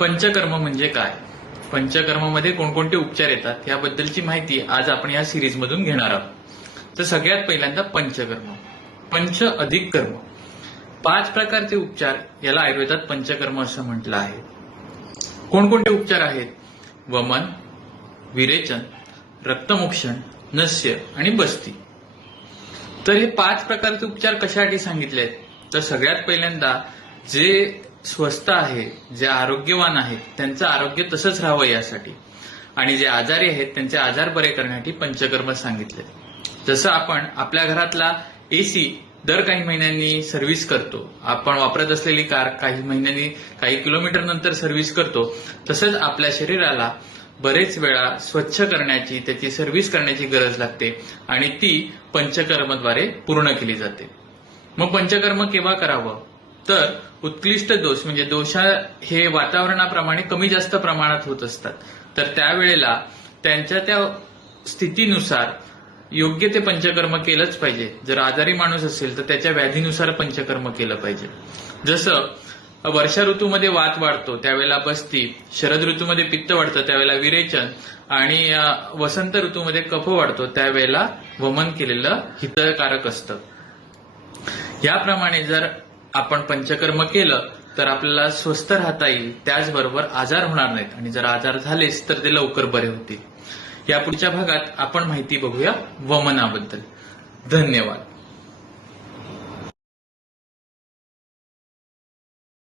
पंचकर्म म्हणजे काय? पंचकर्मामध्ये कोणकोणते उपचार येतात याबद्दलची माहिती आज आपण या सिरीज मधून घेणार आहोत. तर सगळ्यात पहिल्यांदा पंचकर्म. पंच अधिक कर्म, 5 प्रकारचे उपचार याला आयुर्वेदात पंचकर्म असं म्हटलं आहे. कोणकोणते उपचार आहेत? वमन, विरेचन, रक्तमोक्षण, नस्य आणि बस्ती. तर हे 5 प्रकारचे उपचार कशासाठी सांगितले आहेत? तर सगळ्यात पहिल्यांदा जे स्वस्थ आहे, जे आरोग्यवान आहेत त्यांचं आरोग्य तसंच राहावं यासाठी, आणि जे आजारी आहेत त्यांचे आजार बरे करण्यासाठी पंचकर्म सांगितले. जसं आपण आपल्या घरातला एसी दर काही महिन्यांनी सर्व्हिस करतो, आपण वापरत असलेली कार काही महिन्यांनी काही किलोमीटर नंतर सर्व्हिस करतो, तसंच आपल्या शरीराला बरेच वेळा स्वच्छ करण्याची, त्याची सर्व्हिस करण्याची गरज लागते आणि ती पंचकर्मद्वारे पूर्ण केली जाते. मग पंचकर्म केव्हा करावं? तर उत्कृष्ट दोष म्हणजे दोष हे वातावरणाप्रमाणे कमी जास्त प्रमाणात होत असतात, तर त्यावेळेला त्यांच्या त्या स्थितीनुसार योग्य ते पंचकर्म केलंच पाहिजे. जर आजारी माणूस असेल तर त्याच्या व्याधीनुसार पंचकर्म केलं पाहिजे. जसं वर्षा ऋतूमध्ये वात वाढतो त्यावेळेला बस्ती, शरद ऋतूमध्ये पित्त वाढतं त्यावेळेला विरेचन, आणि वसंत ऋतूमध्ये कफ वाढतो त्यावेळेला वमन केलेलं हितकारक असतं. याप्रमाणे जर आपण पंचकर्म केलं तर आपल्याला स्वस्थ राहता येईल, त्याचबरोबर आजार होणार नाहीत, आणि जर आजार झालेच तर ते लवकर बरे होतील. या पुढच्या भागात आपण माहिती बघूया वमनाबद्दल. धन्यवाद.